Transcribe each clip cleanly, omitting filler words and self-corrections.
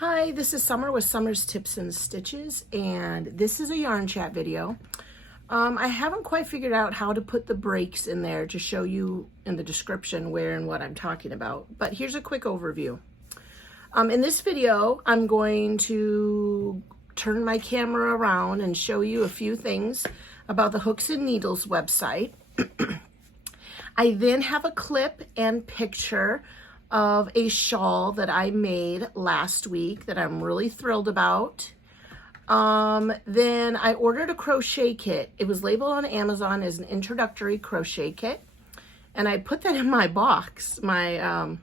Hi, this is Summer with Summer's Tips and Stitches, and this is a yarn chat video. I haven't quite figured out how to put the breaks in there to show you in the description where and what I'm talking about, but here's a quick overview. In this video, I'm going to turn my camera around and show you a few things about the Hooks and Needles website. I then have a clip and picture of a shawl that I made last week that I'm really thrilled about. Then I ordered a crochet kit. It was labeled on Amazon as an introductory crochet kit. And I put that in my box, not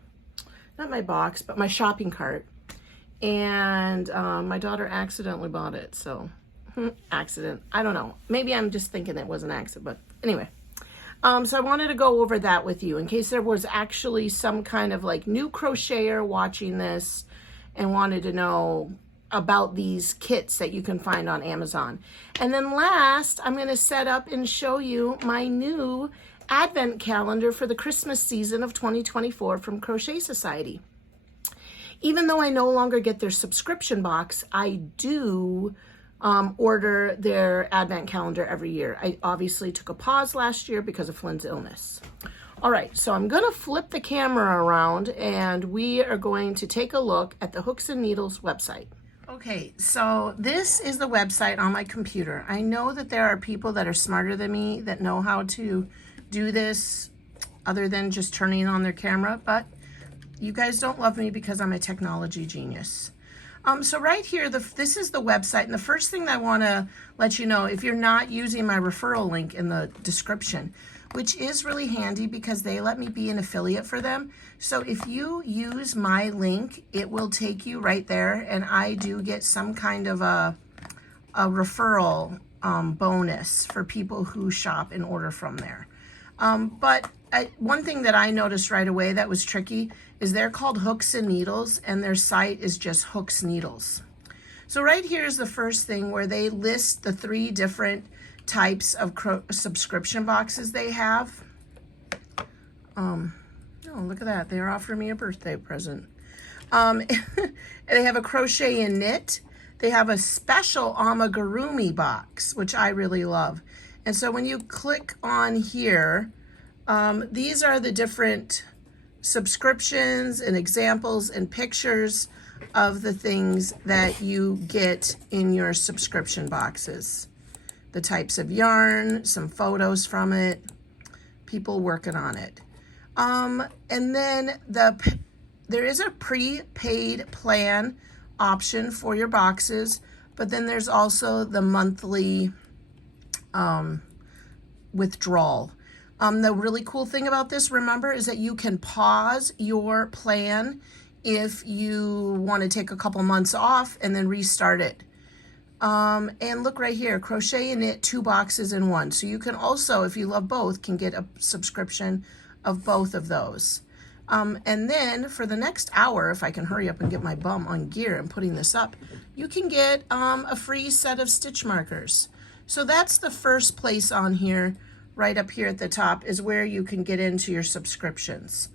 my box, but my shopping cart. And my daughter accidentally bought it, so accident. I don't know. Maybe I'm just thinking it was an accident, but anyway. So I wanted to go over that with you in case there was actually some kind of like new crocheter watching this and wanted to know about these kits that you can find on Amazon. And then last, I'm going to set up and show you my new Advent calendar for the Christmas season of 2024 from Crochet Society. Even though I no longer get their subscription box, I do order their Advent calendar every year. I obviously took a pause last year because of Flynn's illness. All right, so I'm gonna flip the camera around and we are going to take a look at the Hooks and Needles website. Okay, so this is the website on my computer. I know that there are people that are smarter than me that know how to do this other than just turning on their camera, but you guys don't love me because I'm a technology genius. So right here, this is the website, and the first thing that I want to let you know, if you're not using my referral link in the description, which is really handy because they let me be an affiliate for them. So if you use my link, it will take you right there, and I do get some kind of a referral bonus for people who shop and order from there. One thing that I noticed right away that was tricky is they're called Hooks and Needles and their site is just Hooks Needles. So right here is the first thing where they list the 3 different types of subscription boxes they have. Oh, look at that. They're offering me a birthday present. They have a crochet and knit. They have a special amigurumi box, which I really love. And so when you click on here, these are the different subscriptions and examples and pictures of the things that you get in your subscription boxes. The types of yarn, some photos from it, people working on it. And then there is a prepaid plan option for your boxes, but then there's also the monthly withdrawal. The really cool thing about this, remember, is that you can pause your plan if you want to take a couple months off and then restart it. And look right here, crochet and knit 2 boxes in 1. So you can also, if you love both, can get a subscription of both of those. And then for the next hour, if I can hurry up and get my bum on gear and putting this up, you can get a free set of stitch markers. So that's the first place on here. Right up here at the top is where you can get into your subscriptions.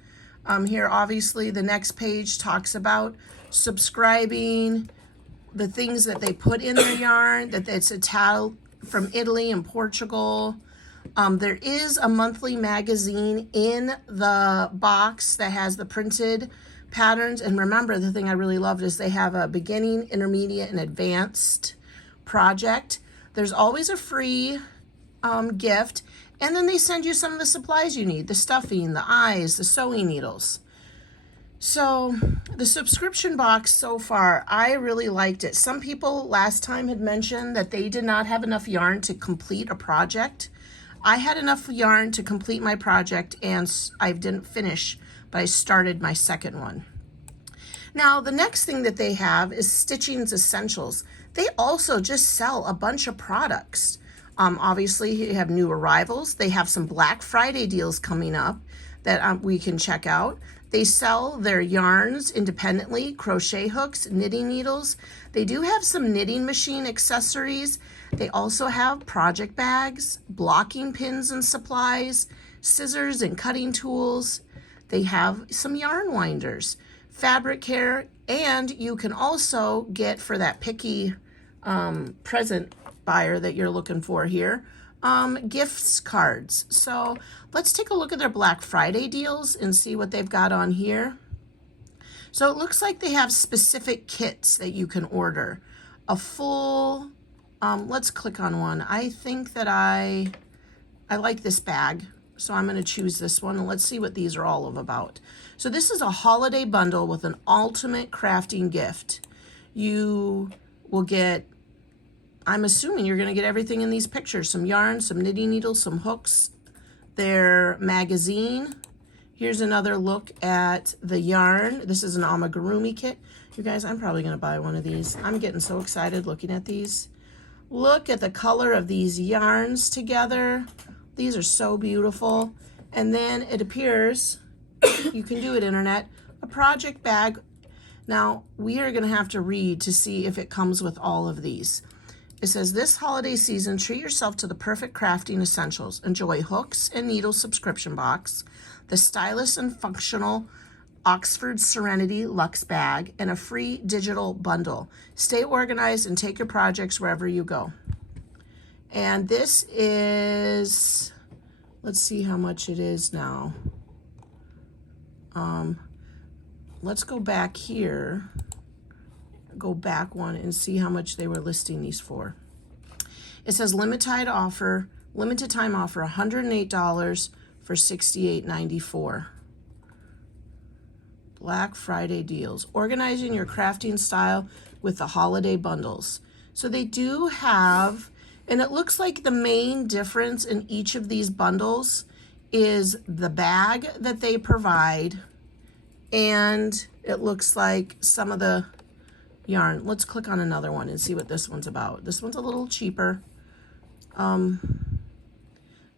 Here, obviously, the next page talks about subscribing, the things that they put in their yarn, that it's a towel from Italy and Portugal. There is a monthly magazine in the box that has the printed patterns. And remember, the thing I really loved is they have a beginning, intermediate, and advanced project. There's always a free gift. And then they send you some of the supplies you need, the stuffing, the eyes, the sewing needles. So the subscription box so far, I really liked it. Some people last time had mentioned that they did not have enough yarn to complete a project. I had enough yarn to complete my project and I didn't finish, but I started my second one. Now, the next thing that they have is Stitching's Essentials. They also just sell a bunch of products. Obviously, you have new arrivals. They have some Black Friday deals coming up that we can check out. They sell their yarns independently, crochet hooks, knitting needles. They do have some knitting machine accessories. They also have project bags, blocking pins and supplies, scissors and cutting tools. They have some yarn winders, fabric care And you can also get, for that picky present buyer that you're looking for here, gifts cards. So let's take a look at their Black Friday deals and see what they've got on here. So it looks like they have specific kits that you can order. A full, let's click on one. I think that I like this bag, so I'm going to choose this one, and let's see what these are all about. So this is a holiday bundle with an ultimate crafting gift. You will get, I'm assuming you're going to get everything in these pictures: some yarn, some knitting needles, some hooks, their magazine. Here's another look at the yarn. This is an amigurumi kit. You guys, I'm probably going to buy one of these. I'm getting so excited looking at these. Look at the color of these yarns together. These are so beautiful. And then it appears, you can do it, internet, a project bag. Now, we are going to have to read to see if it comes with all of these. It says, this holiday season, treat yourself to the perfect crafting essentials. Enjoy hooks and needles subscription box, the stylish and functional Oxford Serenity Luxe bag, and a free digital bundle. Stay organized and take your projects wherever you go. And this is, let's see how much it is now. Let's go back here, go back one and see how much they were listing these for. It says limited time offer, $108 for $68.94. Black Friday deals. Organizing your crafting style with the holiday bundles. So they do have, and it looks like the main difference in each of these bundles is the bag that they provide, and it looks like some of the yarn. Let's click on another one and see what this one's about. This one's a little cheaper.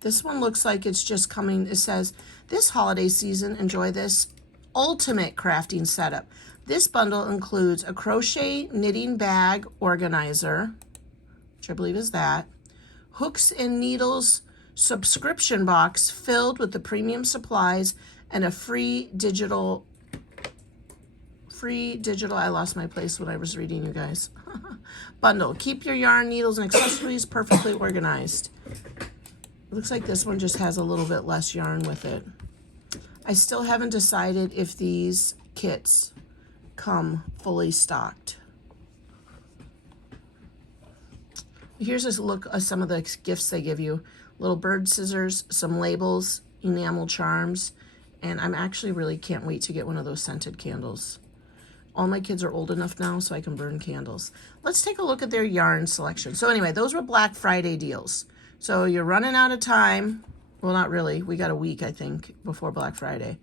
This one looks like it's just coming. It says, this holiday season, enjoy this ultimate crafting setup. This bundle includes a crochet knitting bag organizer, which I believe is that, hooks and needles subscription box filled with the premium supplies, and a free digital, I lost my place when I was reading, you guys. Bundle. Keep your yarn, needles, and accessories perfectly organized. It looks like this one just has a little bit less yarn with it. I still haven't decided if these kits come fully stocked. Here's a look at some of the gifts they give you. Little bird scissors, some labels, enamel charms, and I'm actually really can't wait to get one of those scented candles. All my kids are old enough now so I can burn candles. Let's take a look at their yarn selection. So anyway, those were Black Friday deals. So you're running out of time. Well, not really. We got a week, I think, before Black Friday.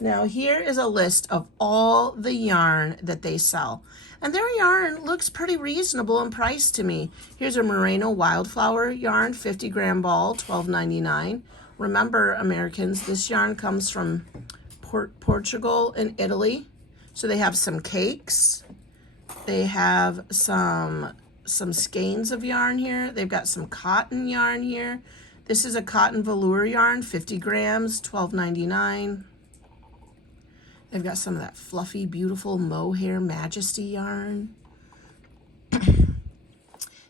Now, here is a list of all the yarn that they sell. And their yarn looks pretty reasonable in price to me. Here's a Merino Wildflower yarn, 50-gram ball, $12.99. Remember, Americans, this yarn comes from Portugal and Italy. So they have some cakes. They have some skeins of yarn here. They've got some cotton yarn here. This is a cotton velour yarn, 50 grams, $12.99. They've got some of that fluffy, beautiful mohair majesty yarn.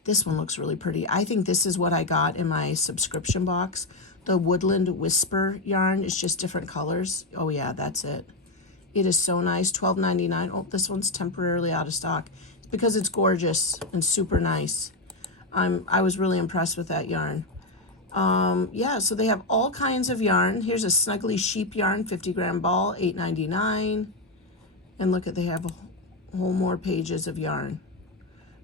This one looks really pretty. I think this is what I got in my subscription box. The Woodland Whisper yarn. It's just different colors. Oh yeah, that's it. It is so nice, $12.99. Oh, this one's temporarily out of stock. It's because it's gorgeous and super nice. I was really impressed with that yarn. Yeah, so they have all kinds of yarn. Here's a Snuggly Sheep yarn, 50-gram ball, $8.99. And look at, they have a whole more pages of yarn.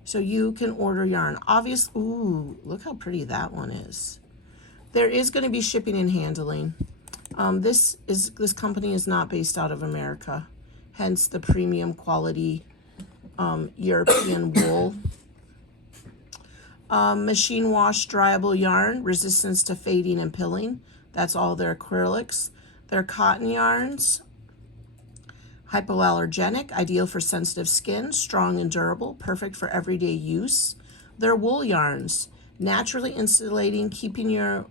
So you can order yarn. Obviously, ooh, look how pretty that one is. There is going to be shipping and handling. This company is not based out of America, hence the premium quality European wool. Machine wash dryable yarn, resistance to fading and pilling. That's all their acrylics. Their cotton yarns, hypoallergenic, ideal for sensitive skin, strong and durable, perfect for everyday use. Their wool yarns, naturally insulating, keeping you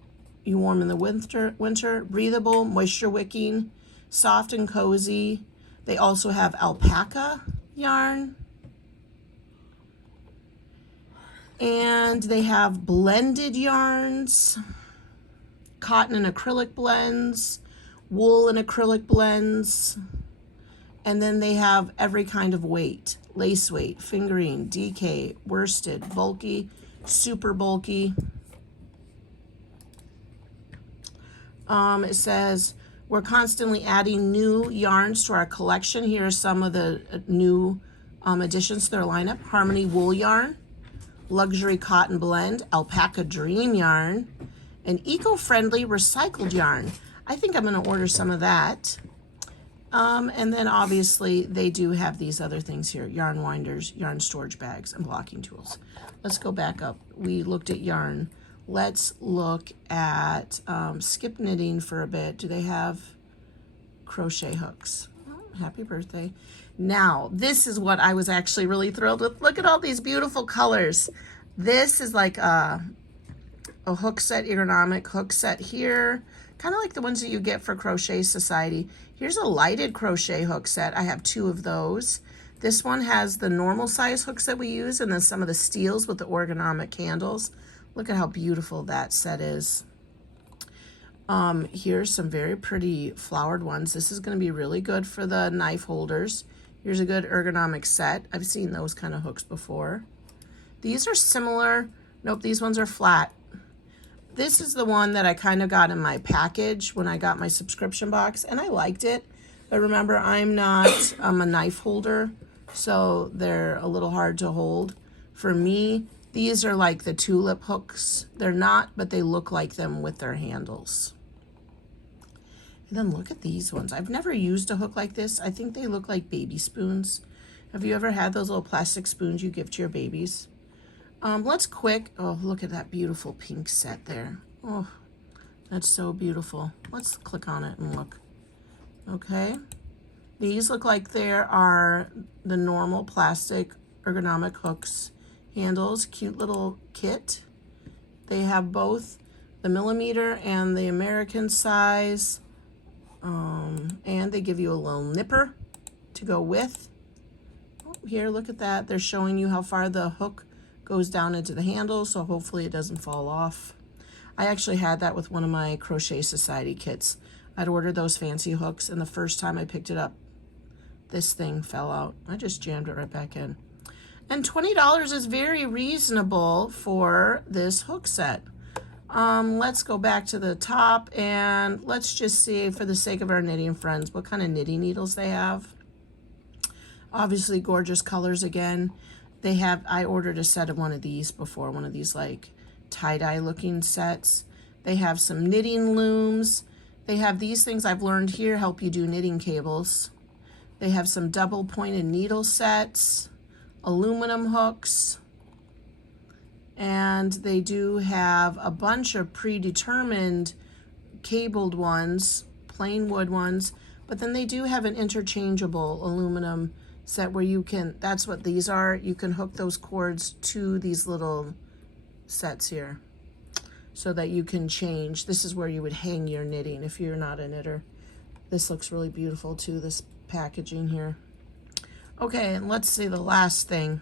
warm in the winter, breathable, moisture wicking, soft and cozy. They also have alpaca yarn. And they have blended yarns, cotton and acrylic blends, wool and acrylic blends, and then they have every kind of weight: lace weight, fingering, DK, worsted, bulky, super bulky. It says, we're constantly adding new yarns to our collection. Here are some of the new additions to their lineup: Harmony wool yarn, luxury cotton blend, alpaca dream yarn, and eco-friendly recycled yarn. I think I'm going to order some of that. And then obviously they do have these other things here: yarn winders, yarn storage bags, and blocking tools. Let's go back up. We looked at yarn. Let's look at skip knitting for a bit. Do they have crochet hooks? Oh, happy birthday. Now, this is what I was actually really thrilled with. Look at all these beautiful colors. This is like a hook set, ergonomic hook set here, kind of like the ones that you get for Crochet Society. Here's a lighted crochet hook set. I have 2 of those. This one has the normal size hooks that we use, and then some of the steels with the ergonomic handles. Look at how beautiful that set is. Here's some very pretty flowered ones. This is going to be really good for the knife holders. Here's a good ergonomic set. I've seen those kind of hooks before. These are similar. Nope, these ones are flat. This is the one that I kind of got in my package when I got my subscription box, and I liked it. But remember, I'm not a knife holder, so they're a little hard to hold. For me, these are like the tulip hooks. They're not, but they look like them with their handles. And then look at these ones. I've never used a hook like this. I think they look like baby spoons. Have you ever had those little plastic spoons you give to your babies? Let's quick. Oh, look at that beautiful pink set there. Oh, that's so beautiful. Let's click on it and look. Okay. These look like there are the normal plastic ergonomic hooks. Handles, cute little kit. They have both the millimeter and the American size, and they give you a little nipper to go with. Oh, here, look at that. They're showing you how far the hook goes down into the handle, so hopefully it doesn't fall off. I actually had that with one of my Crochet Society kits. I'd ordered those fancy hooks, and the first time I picked it up, this thing fell out. I just jammed it right back in. And $20 is very reasonable for this hook set. Let's go back to the top and let's just see, for the sake of our knitting friends, what kind of knitting needles they have. Obviously gorgeous colors again. They have, I ordered a set of one of these before, one of these like tie-dye looking sets. They have some knitting looms. They have these things I've learned here help you do knitting cables. They have some double pointed needle sets, aluminum hooks, and they do have a bunch of predetermined cabled ones, plain wood ones, but then they do have an interchangeable aluminum set where you can, that's what these are, you can hook those cords to these little sets here so that you can change. This is where you would hang your knitting if you're not a knitter. This looks really beautiful too, this packaging here. Okay, and let's see the last thing.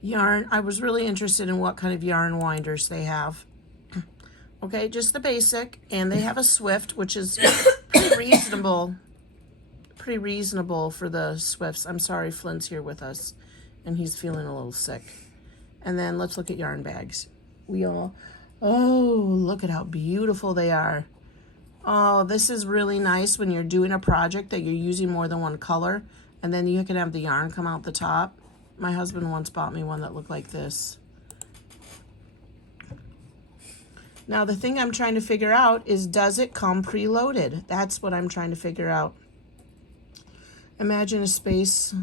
Yarn. I was really interested in what kind of yarn winders they have. Okay, just the basic, and they have a Swift, which is pretty reasonable for the Swifts. I'm sorry, Flint's here with us, and he's feeling a little sick. And then let's look at yarn bags. Oh, look at how beautiful they are. Oh, this is really nice when you're doing a project that you're using more than one color, and then you can have the yarn come out the top. My husband once bought me one that looked like this. Now, the thing I'm trying to figure out is, does it come preloaded? That's what I'm trying to figure out. Imagine a space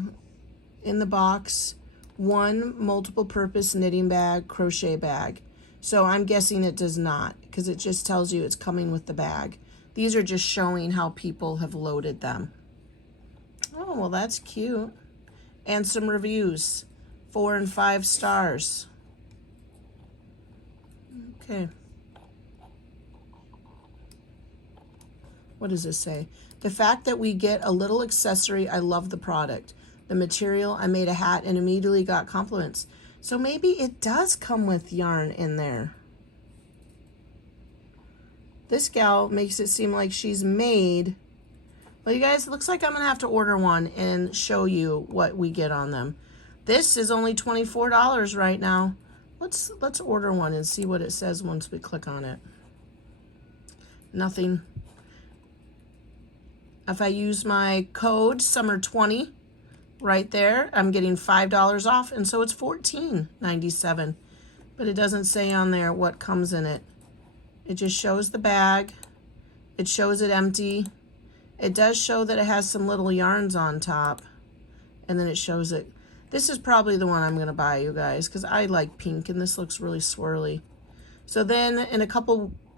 in the box, one multiple purpose knitting bag, crochet bag. So I'm guessing it does not, because it just tells you it's coming with the bag. These are just showing how people have loaded them. Oh, well, that's cute. And some reviews, 4 and 5 stars. Okay. What does this say? The fact that we get a little accessory, I love the product. the material. I made a hat and immediately got compliments. So maybe it does come with yarn in there. This gal makes it seem like she's made. Well, you guys, it looks like I'm gonna have to order one and show you what we get on them. This is only $24 right now. Let's order one and see what it says once we click on it. Nothing. If I use my code summer20 right there, I'm getting $5 off, and so it's $14.97. But it doesn't say on there what comes in it. It just shows the bag. It shows it empty. It does show that it has some little yarns on top, and then it shows it. This is probably the one I'm gonna buy, you guys, because I like pink and this looks really swirly. So then in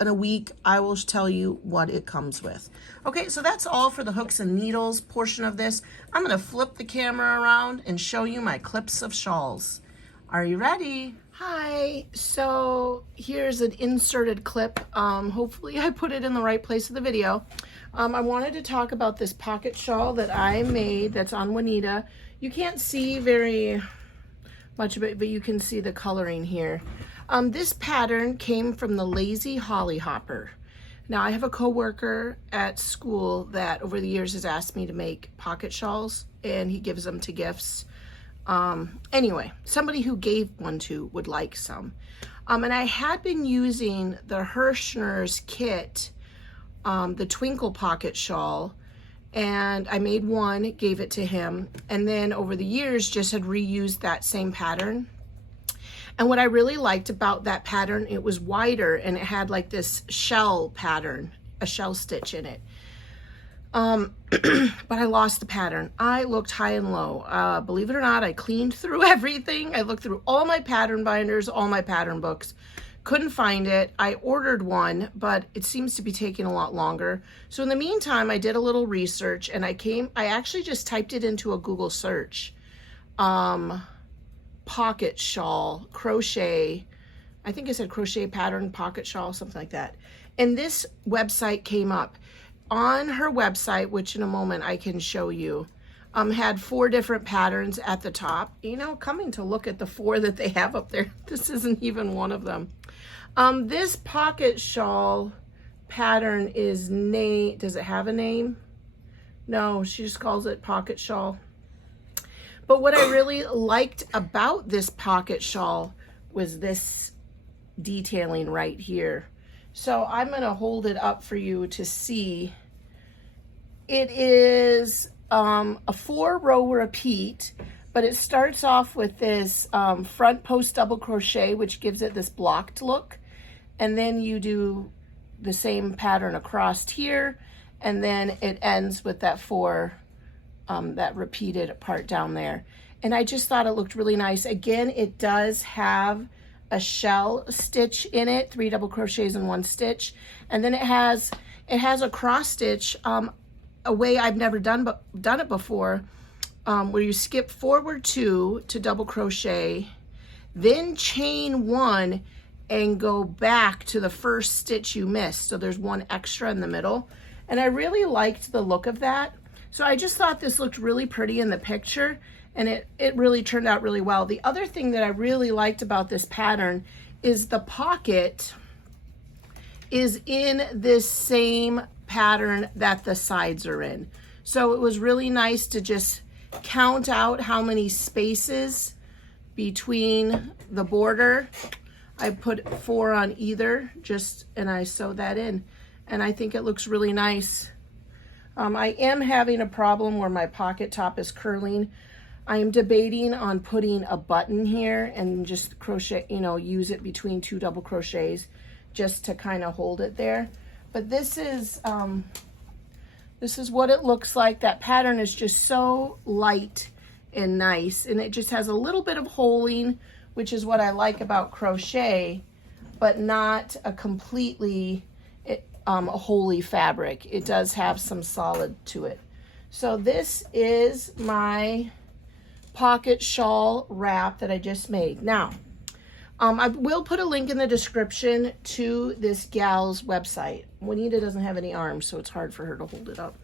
a week, I will tell you what it comes with. Okay, so that's all for the hooks and needles portion of this. I'm gonna flip the camera around and show you my clips of shawls. Are you ready? Hi, so here's an inserted clip. Hopefully I put it in the right place of the video. I wanted to talk about this pocket shawl that I made that's on Juanita. You can't see very much of it, but you can see the coloring here. This pattern came from the Lazy Hobbyhopper. Now I have a coworker at school that over the years has asked me to make pocket shawls, and he gives them to gifts. Anyway, somebody who gave one to would like some. And I had been using the Herrschners kit, the Twinkle pocket shawl, and I made one, gave it to him, and then over the years just had reused that same pattern. And what I really liked about that pattern, it was wider and it had like this shell pattern, a shell stitch in it. But I lost the pattern. I looked high and low. Believe it or not, I cleaned through everything. I looked through all my pattern binders, all my pattern books. Couldn't find it. I ordered one, but it seems to be taking a lot longer. So in the meantime, I did a little research and I actually just typed it into a Google search. Pocket shawl, crochet. I think it said crochet pattern, pocket shawl, something like that. And this website came up. On her website, which in a moment I can show you, had 4 different patterns at the top. You know, coming to look at the 4 that they have up there, this isn't even one of them. This pocket shawl pattern is does it have a name? No, she just calls it pocket shawl. But what I really liked about this pocket shawl was this detailing right here. So I'm gonna hold it up for you to see. It is a 4-row repeat, but it starts off with this front post double crochet, which gives it this blocked look. And then you do the same pattern across here, and then it ends with that 4, that repeated part down there. And I just thought it looked really nice. Again, it does have a shell stitch in it, 3 double crochets in 1 stitch. And then it has a cross stitch, a way I've never done it before, where you skip forward 2 to double crochet, then chain 1 and go back to the first stitch you missed. So there's 1 extra in the middle. And I really liked the look of that. So I just thought this looked really pretty in the picture, and it really turned out really well. The other thing that I really liked about this pattern is the pocket is in this same pattern that the sides are in. So it was really nice to just count out how many spaces between the border. I put 4 on either, and I sewed that in, and I think it looks really nice. I am having a problem where my pocket top is curling. I am debating on putting a button here and just crochet, use it between 2 double crochets just to kind of hold it there. But this is what it looks like. That pattern is just so light and nice, and it just has a little bit of holing, which is what I like about crochet, but not a completely a holy fabric. It does have some solid to it. So this is my pocket shawl wrap that I just made. Now, I will put a link in the description to this gal's website. Juanita doesn't have any arms, so it's hard for her to hold it up.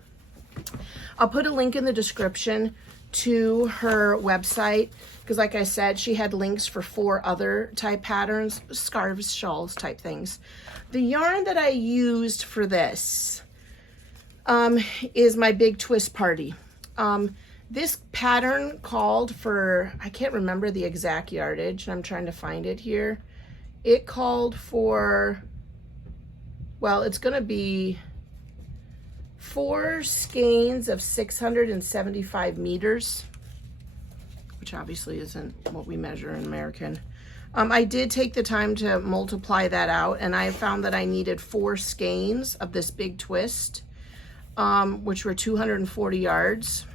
I'll put a link in the description to her website because, like I said, she had links for 4 other type patterns, scarves, shawls type things. The yarn that I used for this is my Big Twist Party. This pattern called for, I can't remember the exact yardage, I'm trying to find it here. It called for, well, it's gonna be 4 skeins of 675 meters, which obviously isn't what we measure in American. I did take the time to multiply that out, and I found that I needed 4 skeins of this big twist, which were 240 yards.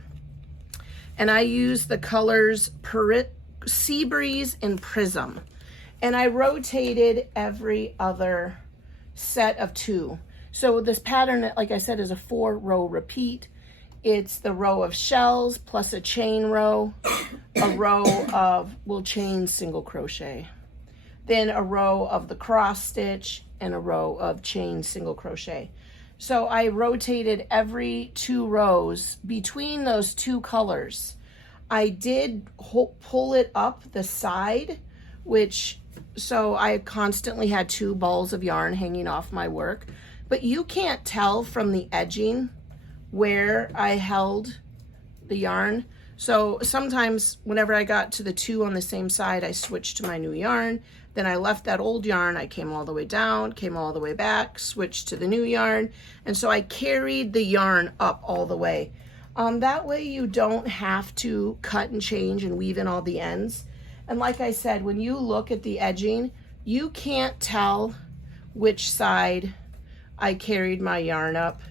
And I used the colors Seabreeze and Prism. And I rotated every other set of 2. So this pattern, like I said, is a 4-row repeat. It's the row of shells plus a chain row, a row of, we'll chain single crochet, then a row of the cross stitch and a row of chain single crochet. So I rotated every 2 rows between those 2 colors. I did pull it up the side, so I constantly had 2 balls of yarn hanging off my work, but you can't tell from the edging where I held the yarn. So sometimes whenever I got to the 2 on the same side, I switched to my new yarn. Then I left that old yarn, I came all the way down, came all the way back, switched to the new yarn. And so I carried the yarn up all the way. That way you don't have to cut and change and weave in all the ends. And like I said, when you look at the edging, you can't tell which side I carried my yarn up.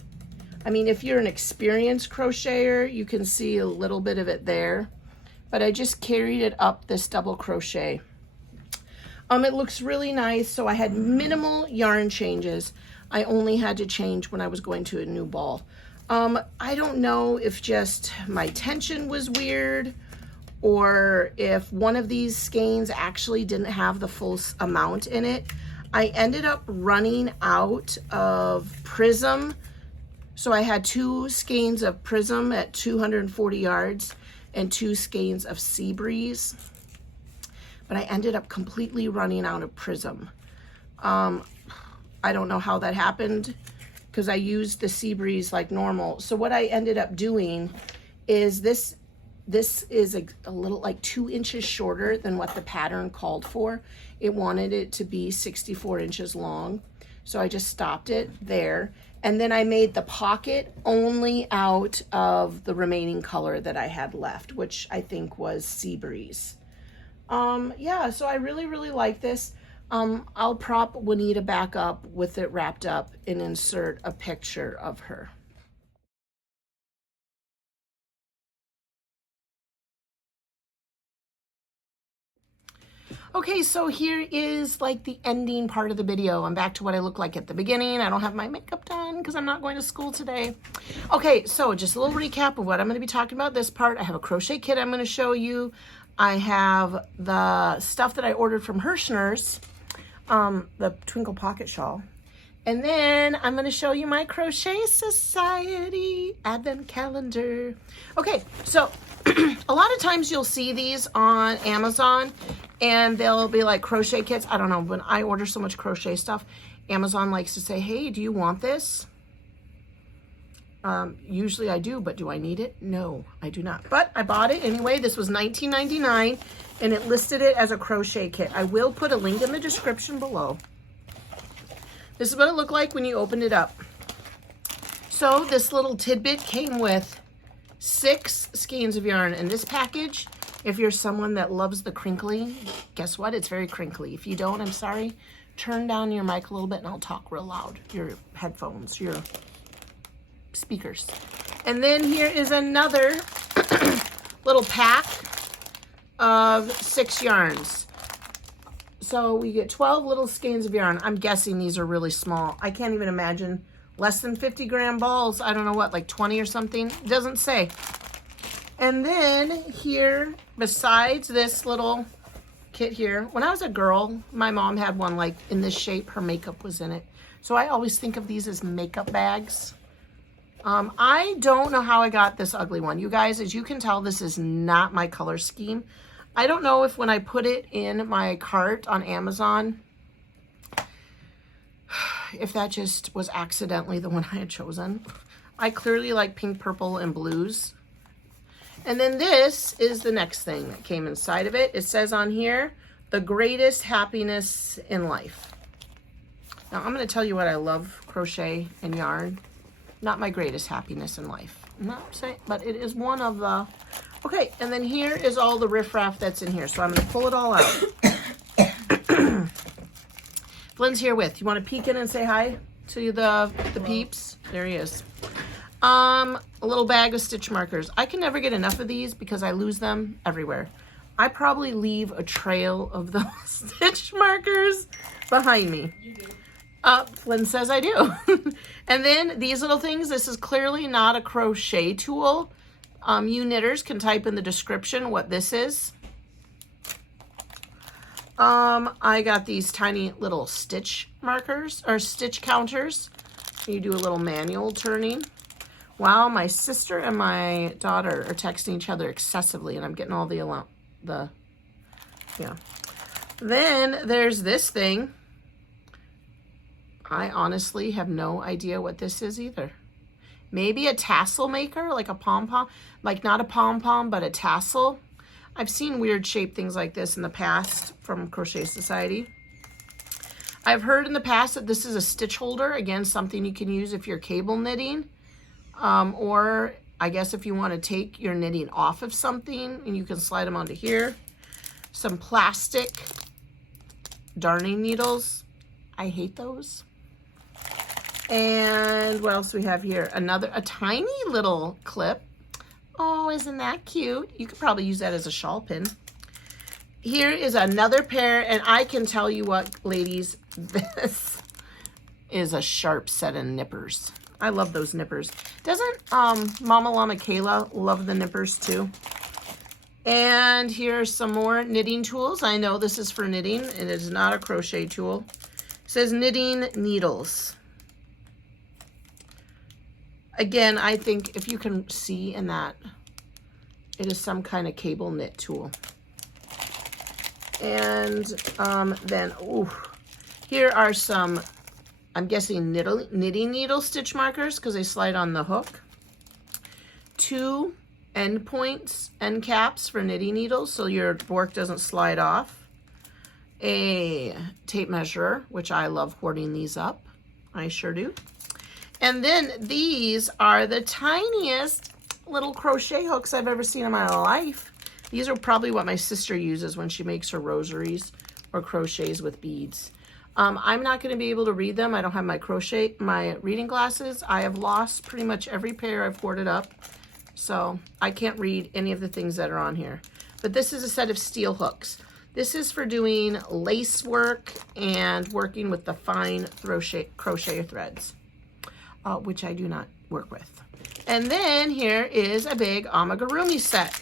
I mean, if you're an experienced crocheter, you can see a little bit of it there, but I just carried it up this double crochet. It looks really nice. So I had minimal yarn changes. I only had to change when I was going to a new ball. I don't know if just my tension was weird or if one of these skeins actually didn't have the full amount in it. I ended up running out of Prism. So I had 2 skeins of Prism at 240 yards and 2 skeins of Seabreeze. But I ended up completely running out of Prism. I don't know how that happened because I used the Seabreeze like normal. So what I ended up doing is this is a little like 2 inches shorter than what the pattern called for. It wanted it to be 64 inches long. So I just stopped it there. And then I made the pocket only out of the remaining color that I had left, which I think was Seabreeze. Yeah, so I really, really like this. I'll prop Juanita back up with it wrapped up and insert a picture of her. Okay, so here is like the ending part of the video. I'm back to what I look like at the beginning. I don't have my makeup done because I'm not going to school today. Okay, so just a little recap of what I'm going to be talking about this part. I have a crochet kit I'm going to show you. I have the stuff that I ordered from Herrschners, the Twinkle Pocket Shawl. And then I'm going to show you my Crochet Society Advent Calendar. Okay, so a lot of times you'll see these on Amazon and they'll be like crochet kits. I don't know, when I order so much crochet stuff, Amazon likes to say, hey, do you want this? Usually I do, but do I need it? No, I do not. But I bought it anyway. This was $19.99 and it listed it as a crochet kit. I will put a link in the description below. This is what it looked like when you opened it up. So this little tidbit came with 6 skeins of yarn in this package. If you're someone that loves the crinkly, guess what? It's very crinkly. If you don't, I'm sorry. Turn down your mic a little bit and I'll talk real loud. Your headphones, your speakers. And then here is another little pack of 6 yarns. So we get 12 little skeins of yarn. I'm guessing these are really small. I can't even imagine. Less than 50 gram balls. I don't know what, like 20 or something. It doesn't say. And then here, besides this little kit here, when I was a girl, my mom had one like in this shape. Her makeup was in it. So I always think of these as makeup bags. I don't know how I got this ugly one. You guys, as you can tell, this is not my color scheme. I don't know if when I put it in my cart on Amazon, if that just was accidentally the one I had chosen. I clearly like pink, purple, and blues. And then this is the next thing that came inside of it. It says on here, the greatest happiness in life. Now, I'm going to tell you what I love crochet and yarn. Not my greatest happiness in life. I'm not saying, but it is one of the... Okay, and then here is all the riffraff that's in here. So I'm going to pull it all out. Flynn's here with. You want to peek in and say hi to the peeps? There he is. A little bag of stitch markers. I can never get enough of these because I lose them everywhere. I probably leave a trail of those stitch markers behind me. You do. Flynn says I do. And then these little things, this is clearly not a crochet tool. You knitters can type in the description what this is. I got these tiny little stitch markers or stitch counters. You do a little manual turning. Wow, my sister and my daughter are texting each other excessively, and I'm getting all yeah. Then there's this thing. I honestly have no idea what this is either. Maybe a tassel maker, like a pom-pom, like not a pom-pom, but a tassel. I've seen weird shaped things like this in the past from Crochet Society. I've heard in the past that this is a stitch holder. Again, something you can use if you're cable knitting. Or I guess if you want to take your knitting off of something and you can slide them onto here. Some plastic darning needles. I hate those. And what else do we have here? A tiny little clip. Oh, isn't that cute? You could probably use that as a shawl pin. Here is another pair, and I can tell you what, ladies, this is a sharp set of nippers. I love those nippers. Doesn't Mama Llama Kayla love the nippers too? And here's some more knitting tools. I know this is for knitting. It is not a crochet tool. It says knitting needles. Again, I think if you can see in that, it is some kind of cable knit tool. And then, here are some, I'm guessing knitting needle stitch markers because they slide on the hook. 2 end points, end caps for knitting needles so your work doesn't slide off. A tape measure, which I love hoarding these up. I sure do. And then these are the tiniest little crochet hooks I've ever seen in my life. These are probably what my sister uses when she makes her rosaries or crochets with beads. I'm not going to be able to read them. I don't have my reading glasses. I have lost pretty much every pair I've hoarded up. So I can't read any of the things that are on here. But this is a set of steel hooks. This is for doing lace work and working with the fine crochet threads, which I do not work with. And then here is a big amigurumi set.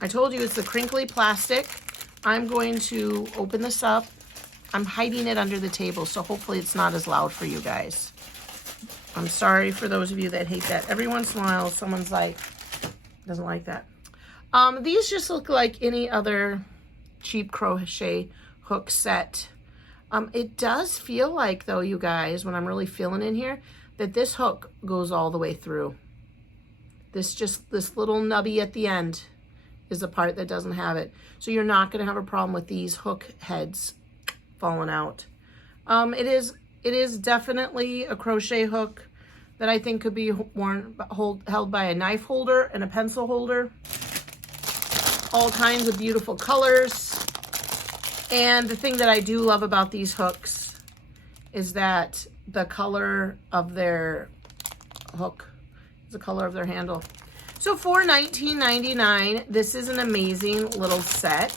I told you it's the crinkly plastic. I'm going to open this up. I'm hiding it under the table, so hopefully it's not as loud for you guys. I'm sorry for those of you that hate that. Every once in a while, someone's like, doesn't like that. These just look like any other cheap crochet hook set. It does feel like, though, you guys, when I'm really feeling in here, that this hook goes all the way through. This little nubby at the end is the part that doesn't have it. So you're not going to have a problem with these hook heads falling out. It is definitely a crochet hook that I think could be held by a knife holder and a pencil holder. All kinds of beautiful colors. And the thing that I do love about these hooks is that the color of their hook is the color of their handle. So for $19.99, this is an amazing little set.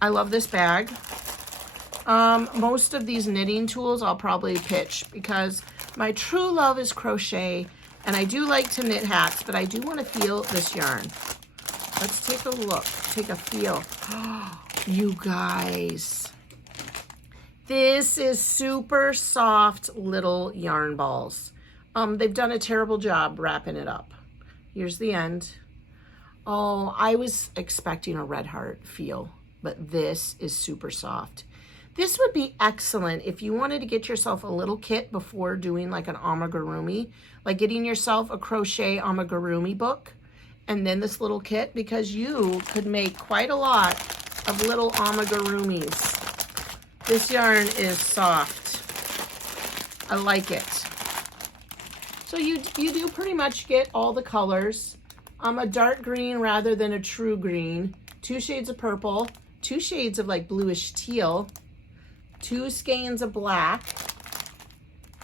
I love this bag. Most of these knitting tools I'll probably pitch because my true love is crochet, and I do like to knit hats, but I do want to feel this yarn. Let's take a look, take a feel. You guys, This is super soft little yarn balls. They've done a terrible job wrapping it up. Here's the end. Oh, I was expecting a red heart feel, but this is super soft. This would be excellent if you wanted to get yourself a little kit before doing like an amigurumi, like getting yourself a crochet amigurumi book and then this little kit, because you could make quite a lot of little amigurumis. This yarn is soft. I like it. So you do pretty much get all the colors. A dark green rather than a true green, 2 shades of purple, 2 shades of like bluish teal, 2 skeins of black.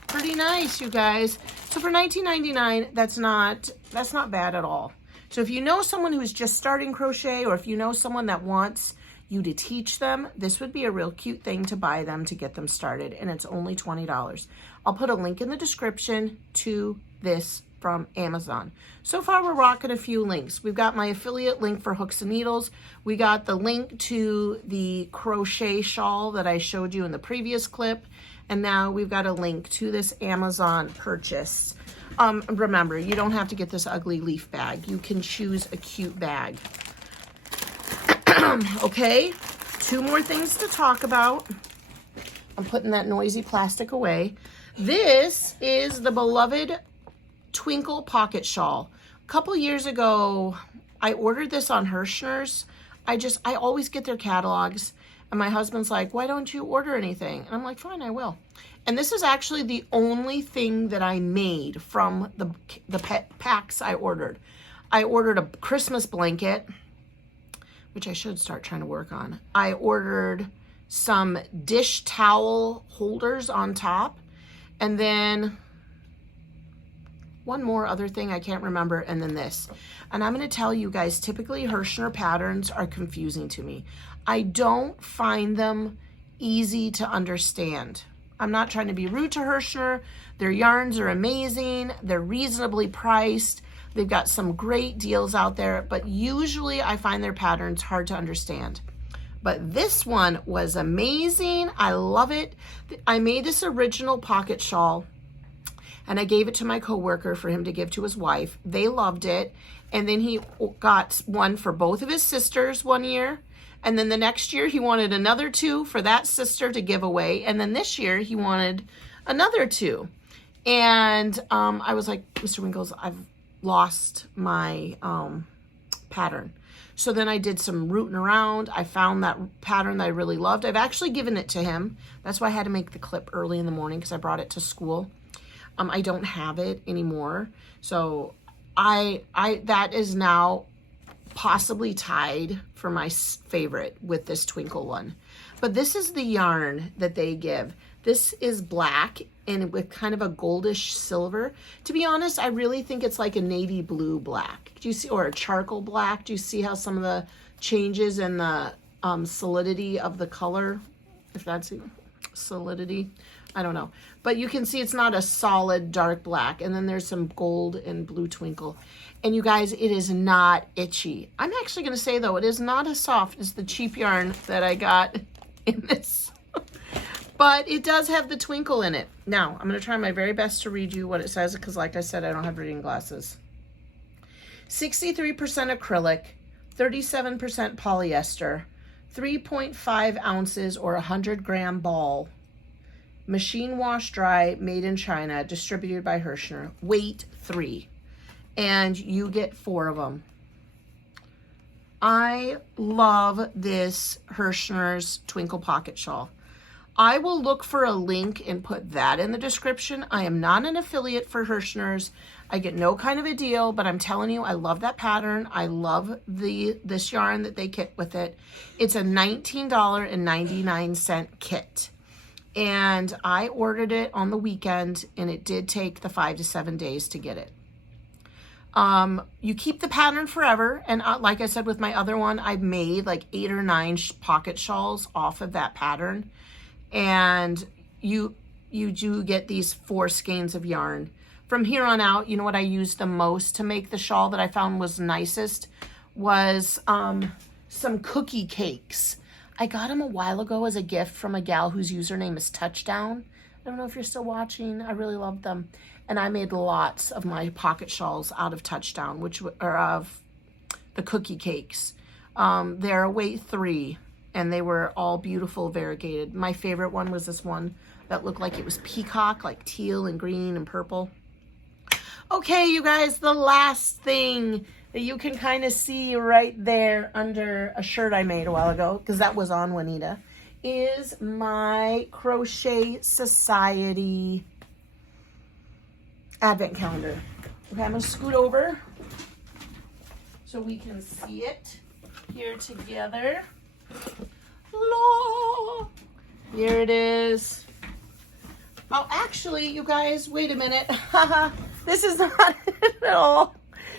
Pretty nice, you guys. So for $19.99, that's not bad at all. So if you know someone who's just starting crochet, or if you know someone that wants you to teach them, this would be a real cute thing to buy them to get them started, and it's only $20. I'll put a link in the description to this from Amazon. So far we're rocking a few links. We've got my affiliate link for hooks and needles. We got the link to the crochet shawl that I showed you in the previous clip, and now we've got a link to this Amazon purchase. Remember, you don't have to get this ugly leaf bag. You can choose a cute bag. Okay, 2 more things to talk about. I'm putting that noisy plastic away. This is the beloved Twinkle Pocket Shawl. A couple years ago, I ordered this on Herrschners. I always get their catalogs, and my husband's like, why don't you order anything? And I'm like, fine, I will. And this is actually the only thing that I made from the packs I ordered. I ordered a Christmas blanket, which I should start trying to work on. I ordered some dish towel holders on top, and then one more other thing I can't remember, and then this. And I'm going to tell you guys, typically Herrschner patterns are confusing to me. I don't find them easy to understand. I'm not trying to be rude to Herrschner. Their yarns are amazing. They're reasonably priced. They've got some great deals out there, but usually I find their patterns hard to understand. But this one was amazing. I love it. I made this original pocket shawl, and I gave it to my coworker for him to give to his wife. They loved it. And then he got one for both of his sisters one year. And then the next year he wanted another 2 for that sister to give away. And then this year he wanted another 2. And I was like, Mr. Winkles, I've lost my pattern. So then I did some rooting around. I found that pattern that I really loved. I've actually given it to him. That's why I had to make the clip early in the morning, because I brought it to school. I don't have it anymore. So that is now possibly tied for my favorite with this Twinkle one. But this is the yarn that they give. This is black and with kind of a goldish silver. To be honest, I really think it's like a navy blue black. Do you see, or a charcoal black? Do you see how some of the changes in the solidity of the color, if that's solidity? I don't know. But you can see it's not a solid dark black. And then there's some gold and blue twinkle. And you guys, it is not itchy. I'm actually going to say, though, it is not as soft as the cheap yarn that I got in this. But it does have the twinkle in it. Now, I'm going to try my very best to read you what it says, because like I said, I don't have reading glasses. 63% acrylic, 37% polyester, 3.5 ounces or 100-gram ball. Machine wash dry, made in China, distributed by Herrschner. Weight 3. And you get 4 of them. I love this Herrschner's Twinkle Pocket Shawl. I will look for a link and put that in the description. I am not an affiliate for Herrschner's. I get no kind of a deal, but I'm telling you, I love that pattern. I love this yarn that they kit with it. It's a $19.99 kit. And I ordered it on the weekend, and it did take the 5 to 7 days to get it. You keep the pattern forever, and like I said with my other one, I've made like 8 or 9 pocket shawls off of that pattern. And you do get these 4 skeins of yarn. From here on out, you know what I used the most to make the shawl that I found was nicest was some cookie cakes. I got them a while ago as a gift from a gal whose username is Touchdown. I don't know if you're still watching. I really love them. And I made lots of my pocket shawls out of Touchdown, which are of the cookie cakes. They're a weight 3, and they were all beautiful, variegated. My favorite one was this one that looked like it was peacock, like teal and green and purple. Okay, you guys, the last thing that you can kind of see right there under a shirt I made a while ago, because that was on Juanita, is my Crochet Society Advent Calendar. Okay, I'm going to scoot over so we can see it here together. Here it is. Oh, actually, you guys, wait a minute. This is not it at all.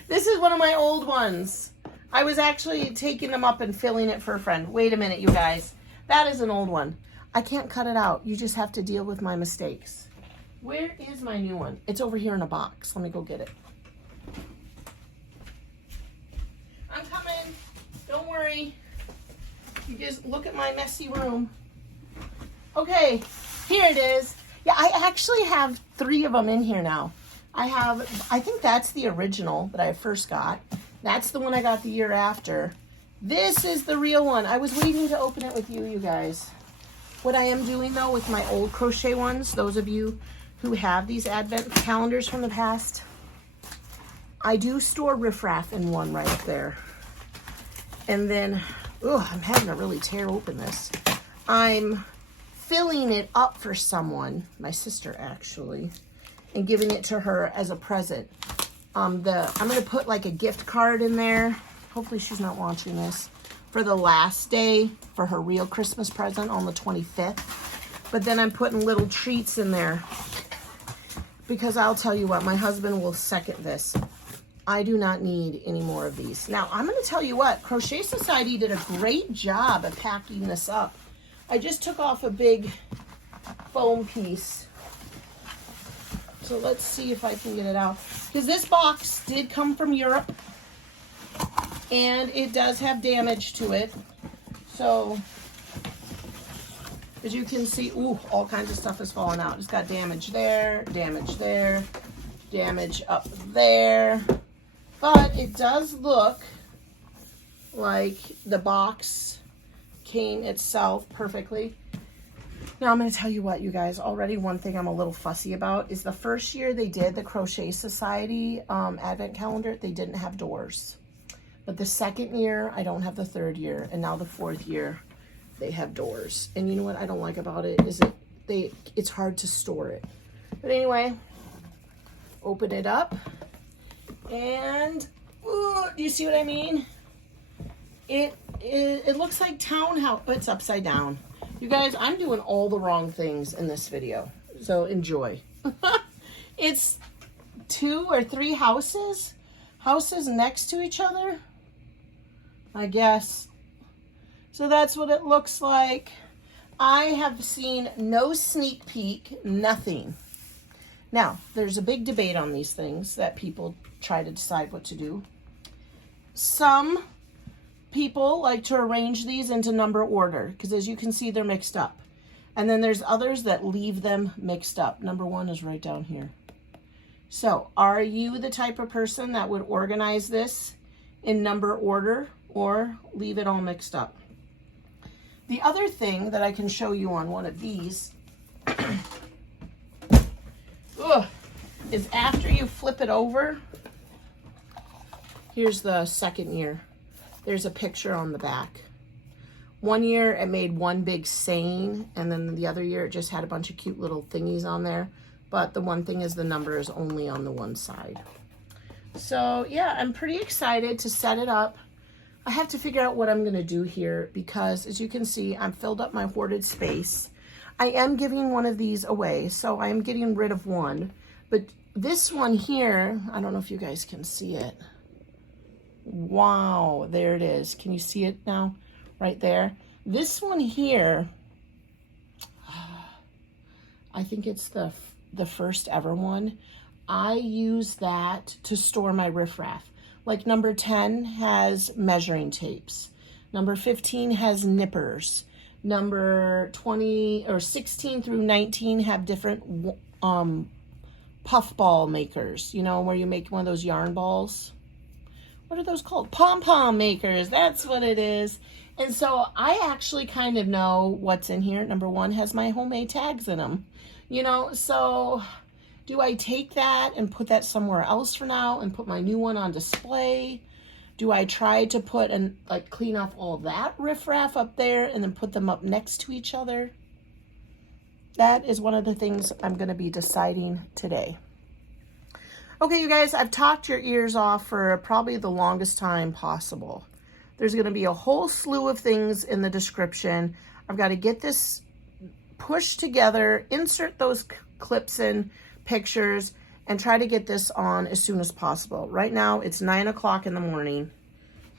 This is one of my old ones. I was actually taking them up and filling it for a friend. Wait a minute, you guys. That is an old one. I can't cut it out. You just have to deal with my mistakes. Where is my new one? It's over here in a box. Let me go get it. I'm coming. Don't worry. You just look at my messy room. Okay, here it is. Yeah, I actually have 3 of them in here now. I think that's the original that I first got. That's the one I got the year after. This is the real one. I was waiting to open it with you guys. What I am doing though with my old crochet ones, those of you who have these advent calendars from the past, I do store riffraff in one right up there. And then, I'm having to really tear open this. I'm filling it up for someone, my sister actually, and giving it to her as a present. I'm gonna put like a gift card in there. Hopefully she's not watching this, for the last day for her real Christmas present on the 25th. But then I'm putting little treats in there because I'll tell you what, my husband will second this. I do not need any more of these. Now I'm gonna tell you what, Crochet Society did a great job of packing this up. I just took off a big foam piece. So let's see if I can get it out. Because this box did come from Europe. And it does have damage to it. So, as you can see, all kinds of stuff is falling out. It's got damage there, damage there, damage up there. But it does look like the box came itself perfectly. Now I'm going to tell you what, you guys, already one thing I'm a little fussy about is the first year they did the Crochet Society Advent Calendar, they didn't have doors. But the second year, I don't have the third year, and now the 4th year, they have doors. And you know what I don't like about it is it's hard to store it. But anyway, open it up, and do you see what I mean? It looks like townhouse, but it's upside down. You guys, I'm doing all the wrong things in this video, so enjoy. It's 2 or 3 houses next to each other, I guess. So that's what it looks like. I have seen no sneak peek, nothing. Now, there's a big debate on these things that people try to decide what to do. Some people like to arrange these into number order because, as you can see, they're mixed up. And then there's others that leave them mixed up. Number 1 is right down here. So are you the type of person that would organize this in number order or leave it all mixed up? The other thing that I can show you on one of these is after you flip it over, here's the second year. There's a picture on the back. One year it made one big saying, and then the other year it just had a bunch of cute little thingies on there. But the one thing is the number is only on the one side. So yeah, I'm pretty excited to set it up. I have to figure out what I'm gonna do here because, as you can see, I've filled up my hoarded space. I am giving one of these away, so I am getting rid of one. But this one here, I don't know if you guys can see it. Wow, there it is. Can you see it now? Right there. This one here, I think it's the first ever one. I use that to store my riffraff. Like number 10 has measuring tapes. Number 15 has nippers. Number 20 or 16 through 19 have different puff ball makers. You know, where you make one of those yarn balls. What are those called? Pom-pom makers. That's what it is. And so I actually kind of know what's in here. Number 1 has my homemade tags in them. You know, so do I take that and put that somewhere else for now and put my new one on display? Do I try to put and like clean off all that riffraff up there and then put them up next to each other? That is one of the things I'm going to be deciding today. Okay, you guys, I've talked your ears off for probably the longest time possible. There's going to be a whole slew of things in the description. I've got to get this pushed together, insert those clips in pictures, and try to get this on as soon as possible. Right now, it's 9 o'clock in the morning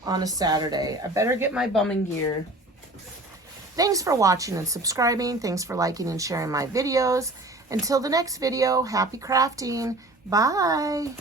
on a Saturday. I better get my bumming gear. Thanks for watching and subscribing. Thanks for liking and sharing my videos. Until the next video, happy crafting. Bye.